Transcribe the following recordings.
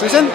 Susan?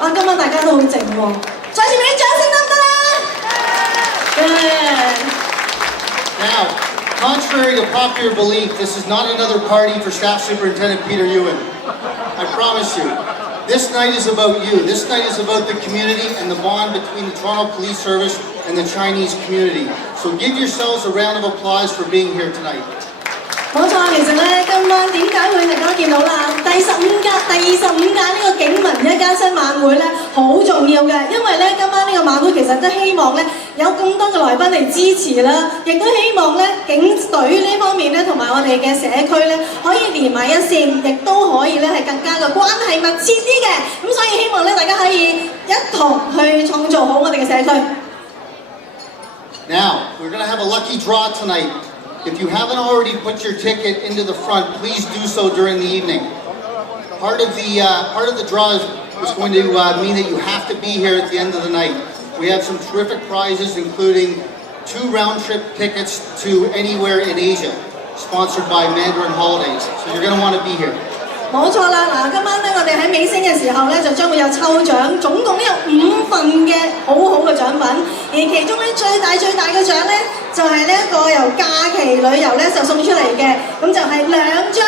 哇！今晚大家都好靜喎，再次俾啲掌聲得唔得啦？ Now, contrary to popular belief, this is not another party for Staff Superintendent Peter Ewan. I promise you. This night is about you. This night is about the community and the bond between the Toronto Police Service and the Chinese community. So give yourselves a round of applause for being here tonight. 冇錯，其實咧，今晚點解會大家見到啦？第25屆呢個警民一家親晚會咧，好重要嘅，因為咧今晚呢個晚會其實都希望咧有咁多嘅來賓嚟支持啦，亦都希望咧警隊呢方面咧同埋我哋嘅社區咧可以連埋一線，亦都可以咧係更加嘅關係密切啲嘅。咁所以希望咧大家可以一同去創造好我哋嘅社區。Now, we're going to have a lucky draw tonight. If you haven't already put your ticket into the front, please do so during the evening. Part of the draw is going to mean that you have to be here at the end of the night. We have some terrific prizes, including 2 round-trip tickets to anywhere in Asia, sponsored by Mandarin Holidays. So you're going to want to be here. 冇錯啦，嗱，今晚咧我哋喺尾聲嘅時候咧就將會有抽獎，總共都有5份嘅好好嘅獎品，而其中咧最大嘅獎咧就係呢一個由假期旅遊咧就送出嚟嘅，咁就係2張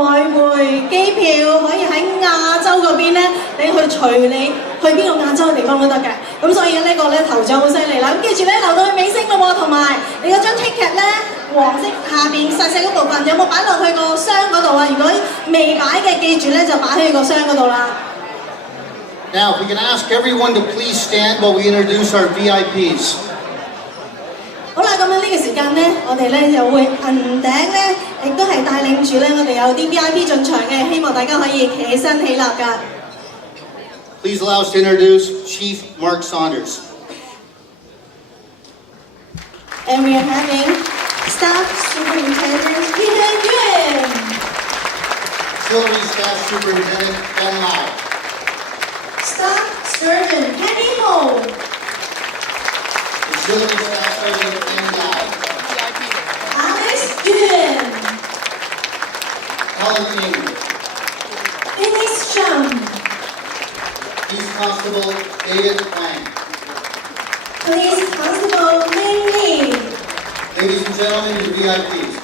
來回機票，可以喺亞洲嗰邊咧你去隨你去邊個亞洲嘅地方都得嘅，咁所以呢個咧頭獎好犀利啦，咁記住咧留到去尾聲咯喎，同埋你嗰張 ticket 咧。黃色下邊細嗰部分有冇擺落去個箱嗰度啊？如果未擺嘅，記住咧就擺喺個箱嗰度啦。Now, if we can ask everyone to please stand while we introduce our VIPs. 好啦，咁樣呢個時間咧，我哋咧又會銀頂咧，亦都係帶領住咧，我哋有啲 VIP 進場嘅，希望大家可以企起身起立㗎。Please allow us to introduce Chief Mark Saunders. And we are having Staff Superintendent Peter Yuan. Auxiliary Staff Superintendent Ben Lau. Staff Sergeant Kenny Ho. Auxiliary Staff Sergeant Ben Lau. Alice Yuan. Helen Ing. Phoenix Chung. Police Constable David Wang. Police Constable Min Lee. Ladies and gentlemen, your VIPs.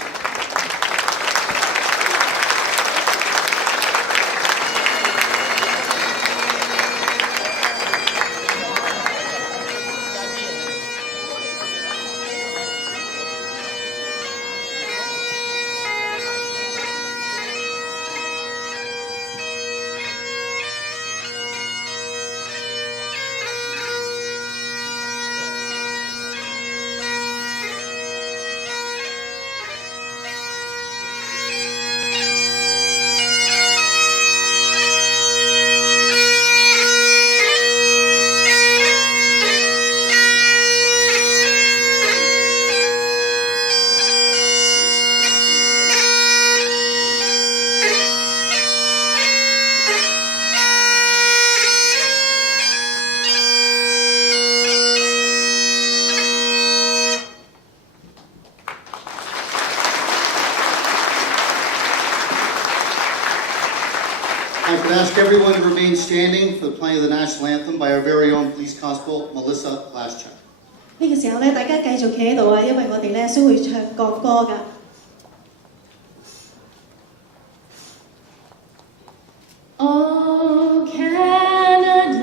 I'd ask everyone to remain standing for the playing of the national anthem by our very own police constable, Melissa Glaschuk. 呢個時候咧，大家繼續企喺度啊，因為我哋咧都會唱國歌㗎。Oh, Canada,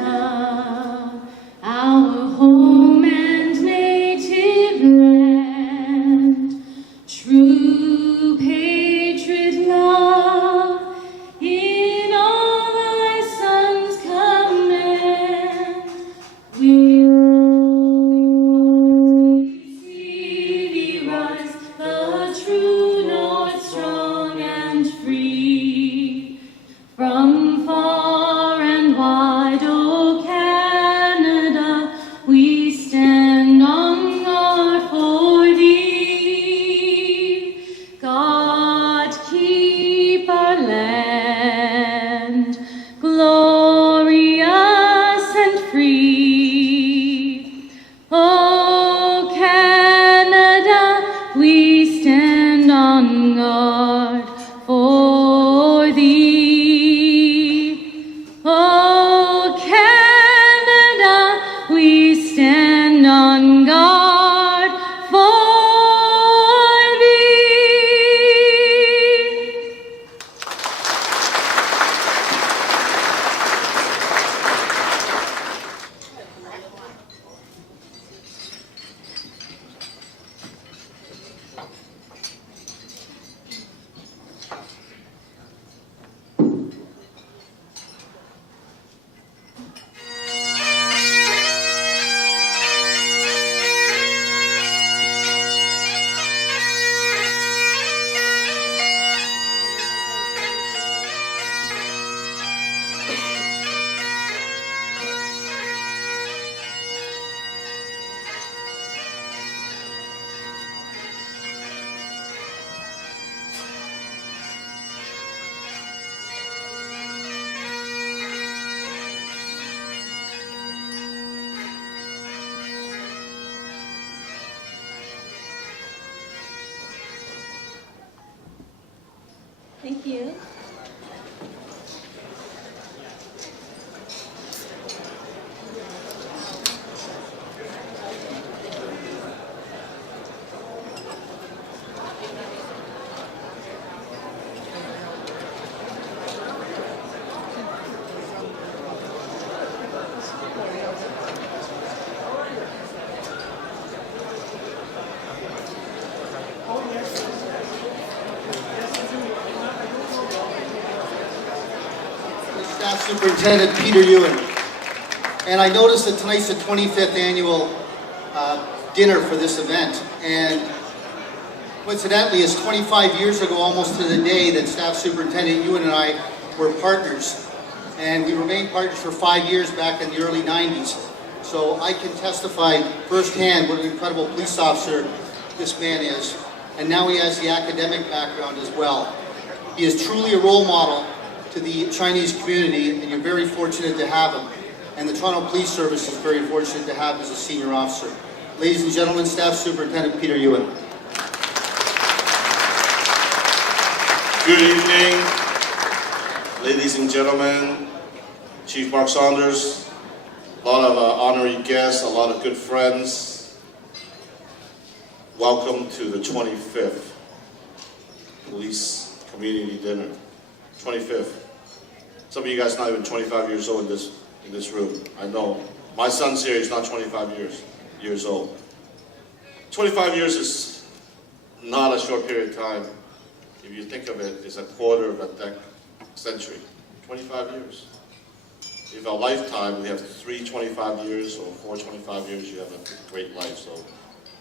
our home and native land, true patriot love in all thy sons' command. We see thee rise, the true north, strong and free. From far and wide, O Canada, we stand on guard for thee. God keep our land glorious and free. O Canada, we stand on guard for thee. Oh, Canada, we stand on guard for thee. Thank you. Staff Superintendent Peter Ewan. And I noticed that tonight's the 25th annual dinner for this event. And coincidentally, it's 25 years ago, almost to the day, that Staff Superintendent Ewan and I were partners. And we remained partners for 5 years back in the early 90s. So I can testify firsthand what an incredible police officer this man is. And now he has the academic background as well. He is truly a role model to the Chinese community, and you're very fortunate to have him. And the Toronto Police Service is very fortunate to have him as a senior officer. Ladies and gentlemen, Staff Superintendent Peter Ewan. Good evening, ladies and gentlemen, Chief Mark Saunders, a lot of honorary guests, a lot of good friends. Welcome to the 25th Police Community Dinner. 25th. Some of you guys not even 25 years old in this room. I know. My son's here, he's not 25 years old. 25 years is not a short period of time. If you think of it, it's a quarter of a century. 25 years. If a lifetime, we have 3 25 years or 4 25 years, you have a great life. So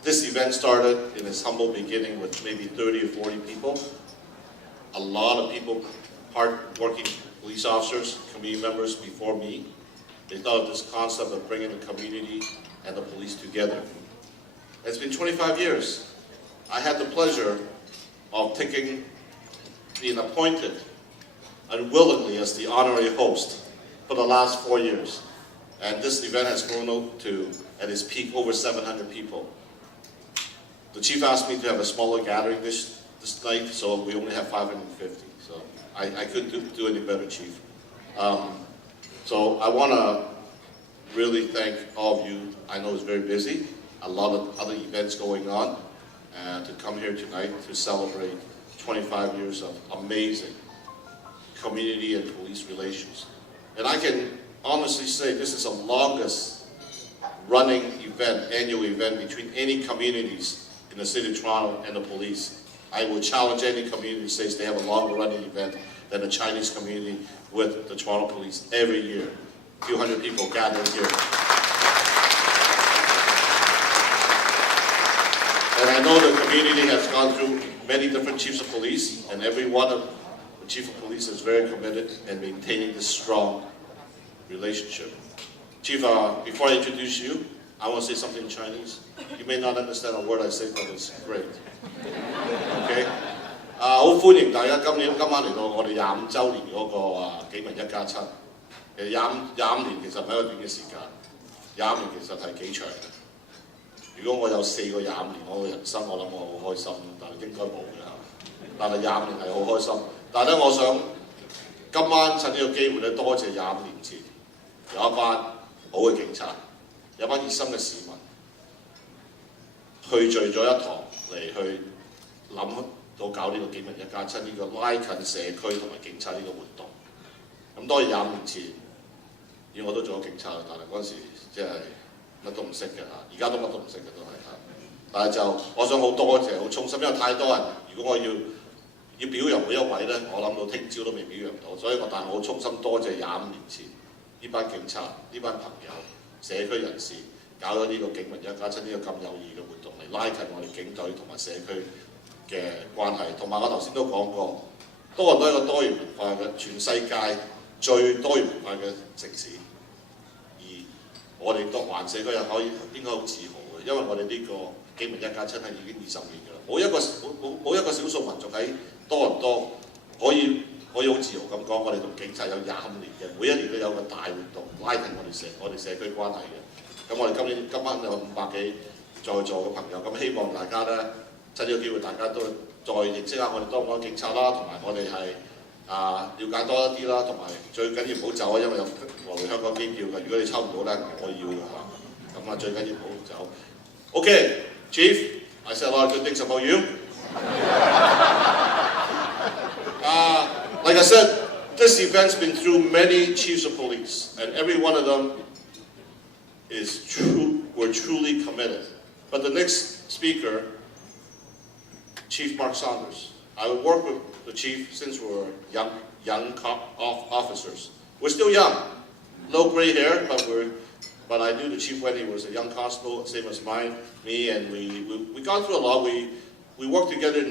this event started in its humble beginning with maybe 30 or 40 people. A lot of people, hard-working police officers, community members before me, they thought of this concept of bringing the community and the police together. It's been 25 years. I had the pleasure of being appointed unwillingly as the honorary host for the last 4 years. And this event has grown up to, at its peak, over 700 people. The chief asked me to have a smaller gathering this night, so we only have 550. So I couldn't do any better, Chief. So I want to really thank all of you. I know it's very busy, a lot of other events going on, to come here tonight to celebrate 25 years of amazing community and police relations. And I can honestly say this is the longest running event, annual event between any communities in the city of Toronto and the police. I will challenge any community that says they have a longer running event than the Chinese community with the Toronto Police every year. A few hundred people gathered here. And I know the community has gone through many different chiefs of police, and every one of the chief of police is very committed in maintaining this strong relationship. Chief, before I introduce you, I want to say something in Chinese. You may not understand a word I say, but it's great. Okay? 好歡迎大家今晚嚟到我哋25週年嗰個警民一家親。其實25年其實唔係一個短嘅時間，25年其實係幾長嘅。如果我有4個25年，我嘅人生我諗我好開心，但係應該冇嘅嚇。但係25年係好開心。但係咧，我想今晚趁呢個機會咧，多謝25年前有一班好嘅警察，有一班熱心嘅市民，聚咗一堂嚟去諗到搞呢個警民一家親呢個拉近社區同埋警察呢個活動。咁當然25年前，我都做咗警察啦，但係嗰陣時即係乜都唔識嘅嚇，而家都乜都唔識嘅都係嚇。但係就我想好多謝好衷心，因為太多人，如果我要表揚每一位咧，我諗到聽朝都未表揚到，所以但係我好衷心多謝25年前呢班警察、呢班朋友、社區人士搞咗呢個警民一家親呢個咁有意義嘅活動嚟拉近我哋警隊同埋社區嘅關係。同埋我頭先都講過，多倫多係一個多元文化嘅全世界最多元文化嘅城市，而我哋環社區又應該好自豪嘅，因為我哋呢個警民一家親係已經20年㗎啦。冇一個少數民族喺多倫多可以好自豪咁講，我哋同警察有25年嘅，每一年都有個大活動拉近我哋社區關係嘅。咁我哋今晚有500幾在座嘅朋友，咁希望大家咧趁呢個機會，大家都再認識下我哋多倫多警察啦，同埋我哋係了解多一啲啦，同埋最緊要唔好走啊，因為有來回香港機票嘅，如果你抽唔到咧，我要嘅嚇。咁最緊要唔好走。Okay, Chief, I said a lot of good things about you. Like I said, this event's been through many chiefs of police, and every one of them were truly committed. But the next speaker, Chief Mark Saunders, I would work with the chief since we were young officers. We're still young, no gray hair, but I knew the chief when he was a young constable, same as me, and we got through a lot. We worked together in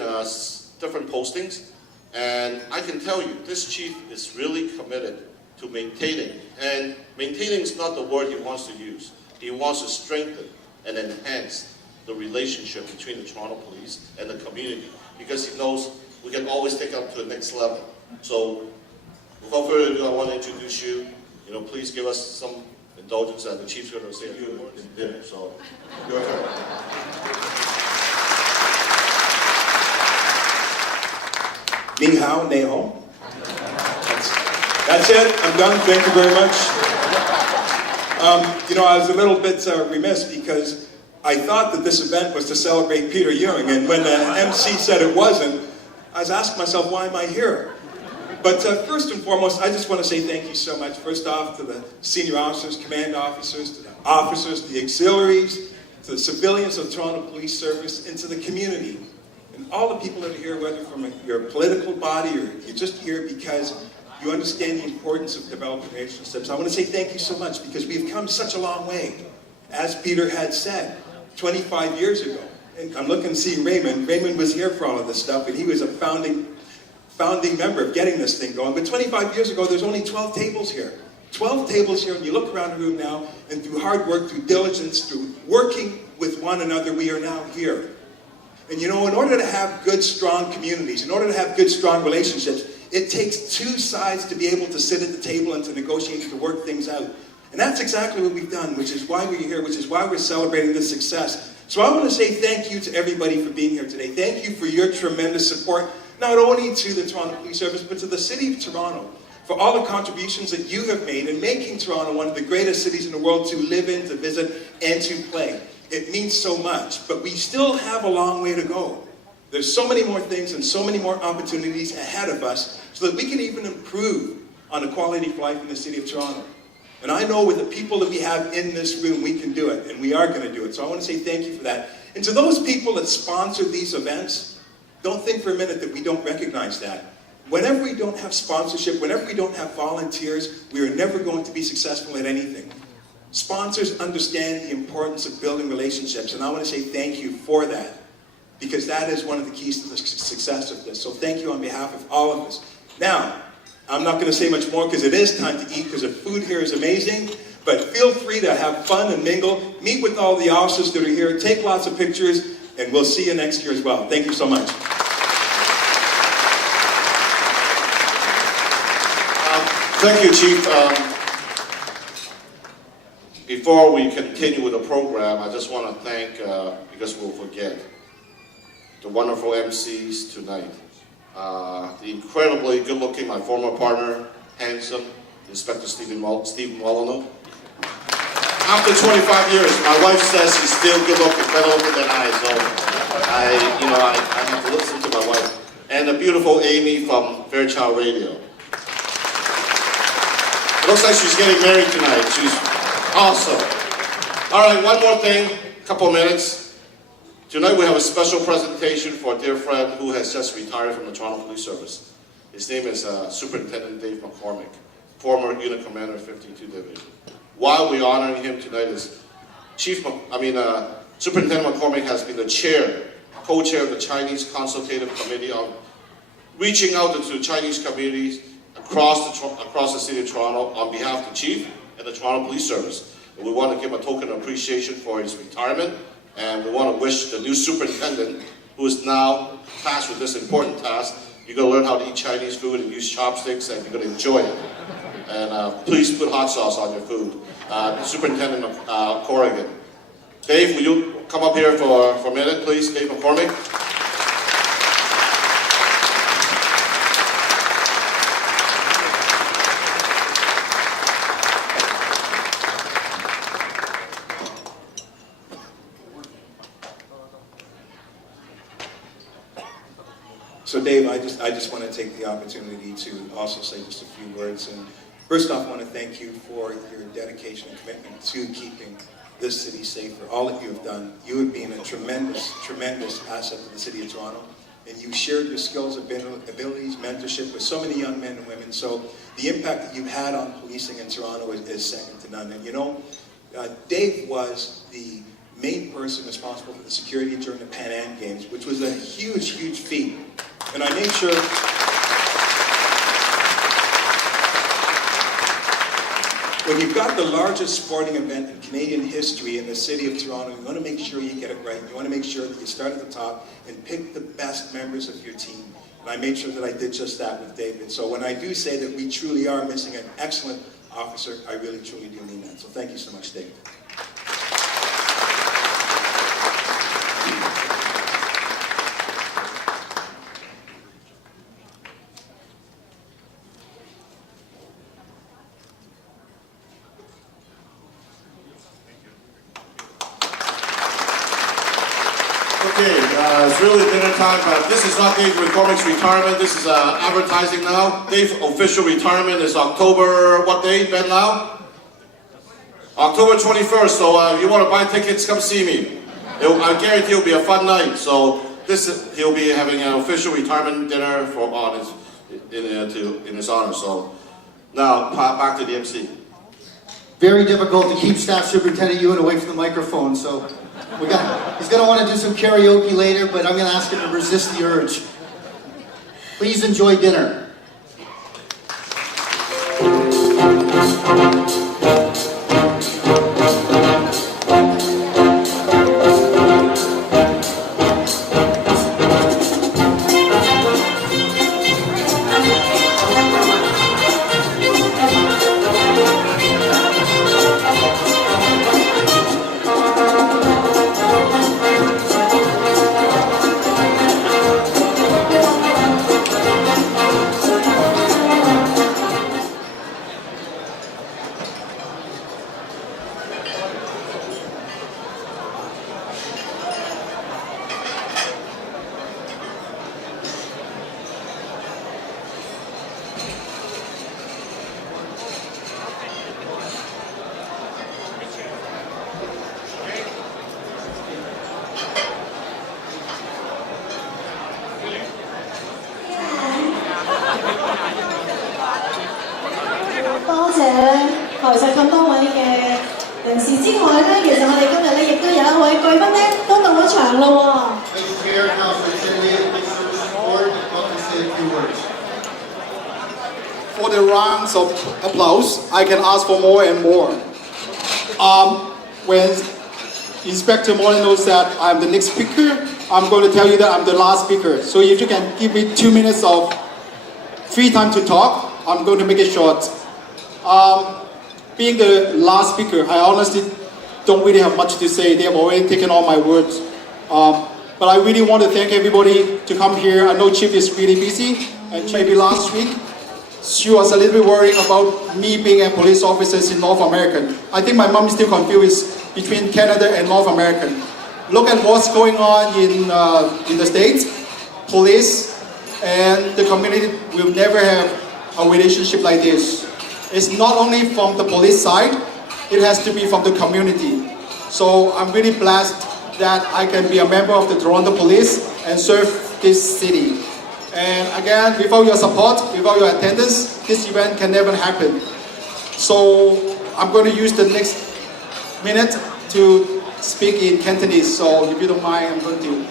different postings. And I can tell you, this chief is really committed to maintaining. And maintaining is not the word he wants to use. He wants to strengthen and enhance the relationship between the Toronto Police and the community, because he knows we can always take it up to the next level. So, without further ado, I want to introduce you. Please give us some indulgence, and the chief's going to say a few words in dinner. So, your turn. Ni hao, nei ho. That's it. I'm done. Thank you very much. I was a little bit remiss because I thought that this event was to celebrate Peter Ewing, and when the MC said it wasn't, I was asking myself, why am I here? But first and foremost, I just want to say thank you so much. First off, to the senior officers, command officers, to the officers, the auxiliaries, to the civilians of the Toronto Police Service, and to the community. And all the people that are here, whether from your political body or you're just here because you understand the importance of developing relationships, I want to say thank you so much, because we've come such a long way. As Peter had said, 25 years ago, and I'm looking to see Raymond. Raymond was here for all of this stuff, and he was a founding member of getting this thing going. But 25 years ago, there's only 12 tables here. 12 tables here, and you look around the room now, and through hard work, through diligence, through working with one another, we are now here. And in order to have good, strong communities, in order to have good, strong relationships, it takes two sides to be able to sit at the table and to negotiate, to work things out. And that's exactly what we've done, which is why we're here, which is why we're celebrating this success. So I want to say thank you to everybody for being here today. Thank you for your tremendous support, not only to the Toronto Police Service, but to the City of Toronto. for all the contributions that you have made in making Toronto one of the greatest cities in the world to live in, to visit, and to play. It means so much, but we still have a long way to go. There's so many more things and so many more opportunities ahead of us so that we can even improve on the quality of life in the city of Toronto. And I know with the people that we have in this room, we can do it, and we are going to do it. So I want to say thank you for that. And to those people that sponsor these events, don't think for a minute that we don't recognize that. Whenever we don't have sponsorship, whenever we don't have volunteers, we are never going to be successful at anything. Sponsors understand the importance of building relationships, and I want to say thank you for that, because that is one of the keys to the success of this. So thank you on behalf of all of us. Now, I'm not going to say much more because it is time to eat, because the food here is amazing, but feel free to have fun and mingle, meet with all the officers that are here, take lots of pictures, and we'll see you next year as well. Thank you so much. Thank you, Chief. Before we continue with the program, I just want to thank, because we'll forget, the wonderful MCs tonight. The incredibly good-looking, my former partner, handsome, Inspector Stephen Molyneux. After 25 years, my wife says he's still good-looking, better looking than I, so I have to listen to my wife. And the beautiful Amy from Fairchild Radio. It looks like she's getting married tonight. She's awesome. All right, one more thing, couple minutes. Tonight we have a special presentation for a dear friend who has just retired from the Toronto Police Service. His name is Superintendent Dave McCormick, former Unit Commander of 52 Division. Why we're honoring him tonight is Superintendent McCormick has been the co-chair of the Chinese Consultative Committee on reaching out to Chinese communities across the city of Toronto on behalf of the Chief and the Toronto Police Service. And we want to give a token of appreciation for his retirement, and we want to wish the new superintendent, who is now tasked with this important task, you're going to learn how to eat Chinese food and use chopsticks, and you're going to enjoy it. And please put hot sauce on your food. Superintendent Corrigan. Dave, will you come up here for a minute, please? Dave McCormick. So Dave, I just want to take the opportunity to also say just a few words. And first off, I want to thank you for your dedication and commitment to keeping this city safe, for all that you have done. You have been a tremendous, tremendous asset to the city of Toronto. And you shared your skills, abilities, mentorship with so many young men and women. So the impact that you've had on policing in Toronto is second to none. And you know, Dave was the main person responsible for the security during the Pan Am Games, which was a huge, huge feat. And I made sure when you've got the largest sporting event in Canadian history in the city of Toronto, you want to make sure you get it right. You want to make sure that you start at the top and pick the best members of your team. And I made sure that I did just that with David. So when I do say that we truly are missing an excellent officer, I really truly do mean that. So thank you so much, David. Okay, it's really dinner time, but this is not Dave McCormick's retirement. This is advertising now. Dave's official retirement is October, what day, Ben Lau? October 21st, so if you want to buy tickets, come see me. I guarantee it'll be a fun night. So he'll be having an official retirement dinner in his honor. So now, back to the MC. Very difficult to keep Staff Superintendent Ewan away from the microphone, so he's going to want to do some karaoke later, but I'm going to ask him to resist the urge. Please enjoy dinner. 在席咁多位嘅人士之外咧，其實我哋今日咧亦都有一位貴賓咧都到咗場咯For the rounds of applause, I can ask for more and more. When Inspector Molino said I'm the next speaker, I'm going to tell you that I'm the last speaker. So if you can give me 2 minutes of free time to talk, I'm going to make it short. Being the last speaker, I honestly don't really have much to say. They have already taken all my words. But I really want to thank everybody to come here. I know Chief is really busy, and maybe last week she was a little bit worried about me being a police officer in North America. I think my mom is still confused between Canada and North America. Look at what's going on in the States. Police and the community will never have a relationship like this. It's not only from the police side, it has to be from the community. So I'm really blessed that I can be a member of the Toronto Police and serve this city. And again, without your support, without your attendance, this event can never happen. So I'm going to use the next minute to speak in Cantonese. So if you don't mind, I'm going to.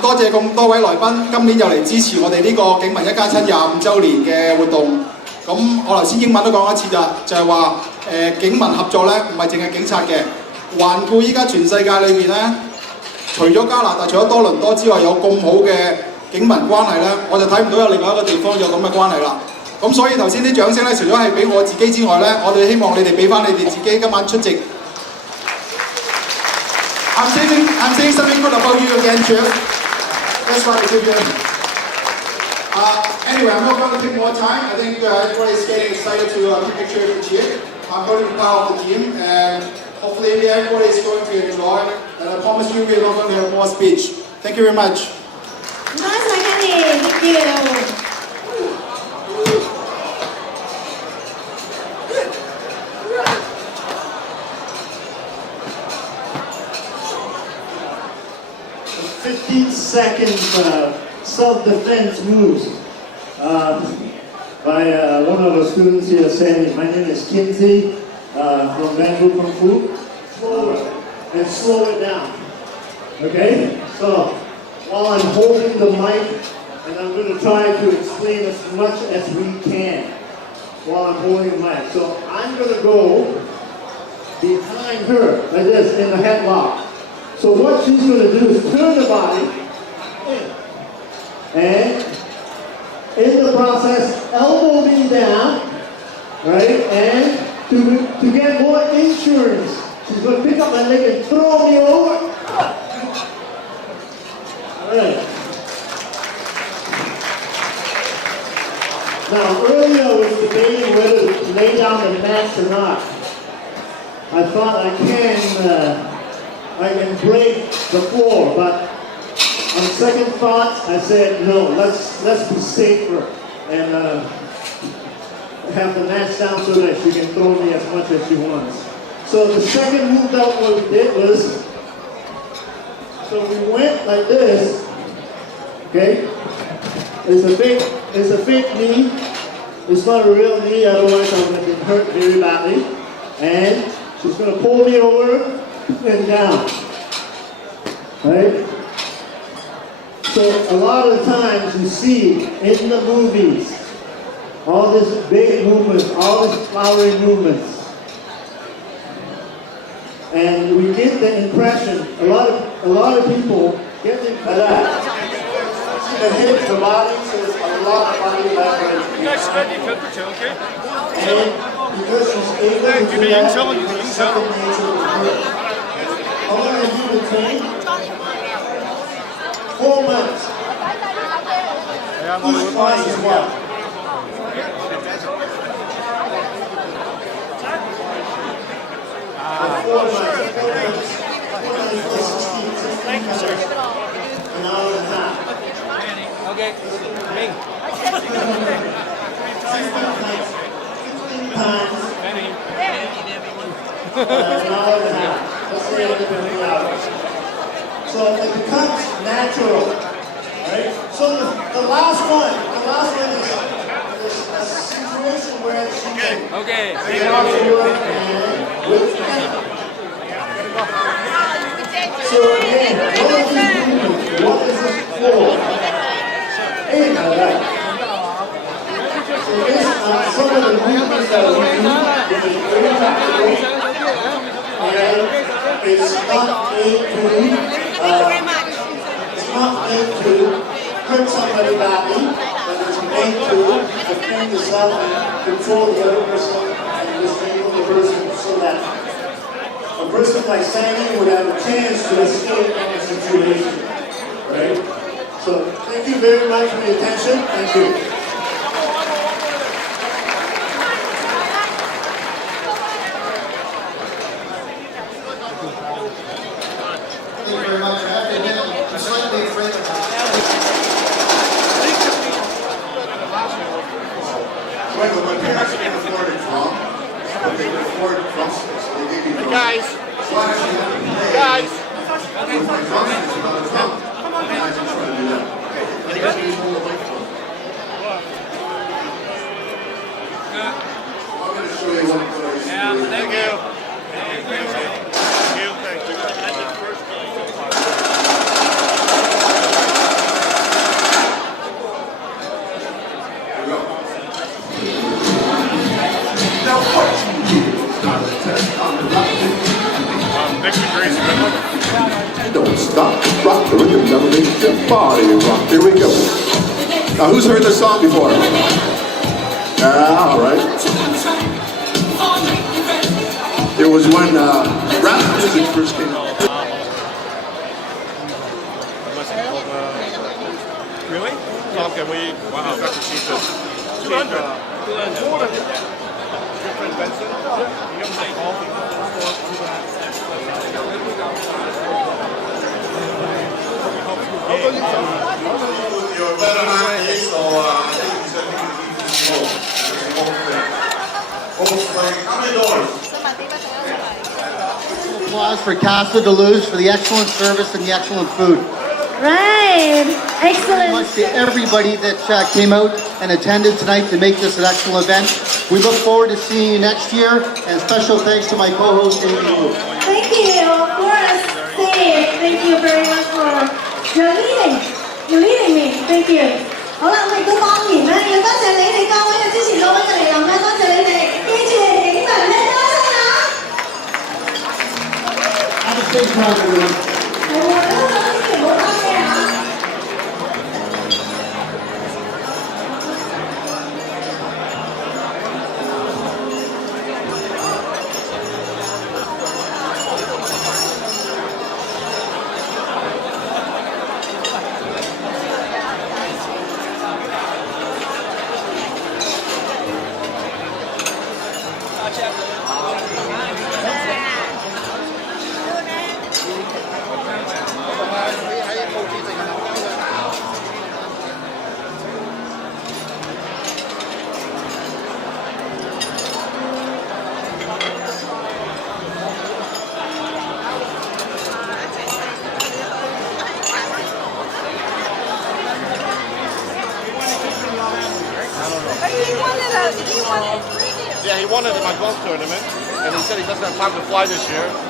多謝咁多位來賓，今年又嚟支持我哋呢個警民一家親25週年嘅活動。咁我頭先英文都講一次咋，就係話警民合作咧，唔係淨係警察嘅，環顧依家全世界裏邊咧，除咗加拿大、除咗多倫多之外，有咁好嘅警民關係咧，我就睇唔到有另外一個地方有咁嘅關係啦。咁所以頭先啲掌聲咧，除咗係俾我自己之外咧，我哋希望你哋俾翻你哋自己今晚出席。I'm saying something good about you again, Chef. That's right, Chef. Anyway, I'm not going to take more time. I think everybody is getting excited to take pictures with the Chief. I'm going to be part of the team, and hopefully everybody is going to enjoy. And I promise you, we're not going to have more speech. Thank you very much. 唔該曬 Kenny，thank you。15-second self-defense moves by one of our students here saying, my name is Kinsey from Bamboo Kung Fu. Slower and slow it down. Okay? So while I'm holding the mic, and I'm going to try to explain as much as we can while I'm holding the mic. So I'm going to go behind her like this in a headlock. So what she's going to do is turn the body in. And in the process, elbow me down, right? And to get more insurance, she's going to pick up my leg and throw me over. All right. Now, earlier I was debating whether to lay down the mats or not. I thought I can break the floor, but on second thoughts, I said no. Let's be safer and have the mats down so that she can throw me as much as she wants. So the second move that we did was, so we went like this. Okay, it's a fake knee. It's not a real knee, otherwise I would have been hurt very badly. And she's going to pull me over and down, right? So a lot of the times you see in the movies, all this big movements, all these flowery movements. And we get the impression, a lot of people get the impression. The hips, the body, so there's a lot of body leverage. And because she's able to do that, it's second nature to her. How long have you been trained? 4 months. Each class is what? For 4 months. 16 minutes. An hour and a half. Okay. 16 times. An hour and a half. Let's say it in 3 hours. So it becomes natural, right? So the last one is a situation where she can Okay. get out to work and work together. So again, what is this movement? What is this for? Hey, my life. So this are some of the movements that we do, which is very practical, and it's not made to hurt somebody badly, but it's made to defend yourself and control the other person and disable the person so that a person like Sammy would have a chance to escape from a situation. Right? So thank you very much for your attention. Thank you. Thank you very much. I have to admit, I'm slightly afraid of that. When my parents can afford a drum, they can afford drumsticks. They gave me drumsticks. Guys. So I actually had to play Guys. with my drumsticks without a drum. And I just try to do that. And you guys can use all the microphone. I'm going to show you what I used to do. Thank you. Here we go. Now what you do is not a test on the rock. Next week, Grace. Don't stop, rock the rhythm, never make your body rock. Here we go. Now, who's heard this song before? All right. It was when rap music first came out. Really? Tom, can we? Wow. That's the cheapest. 200. 200. Your friend Benson? You have to call. You're a better man, so I think you said you can keep this low. It's the whole thing. Almost like, how many dollars? Applause for Casa de Luz for the excellent service and the excellent food. Right. Thank Excellent. much to everybody that came out and attended tonight to make this an excellent event. We look forward to seeing you next year, and special thanks to my co-host, Amy Wu. Thank you, of course, Steve. Thank you very much for your leading. You're leading me. Thank you. 好啦，我亦都當然咧，要多謝你哋各位嘅支持，各位嘅嚟臨啦，多謝你哋，記住影文咧，多謝啊！ Have a safe time, everyone. 係喎，咁我千祈唔好翻車啊！ Yeah, he won it in my golf tournament, and he said he doesn't have time to fly this year.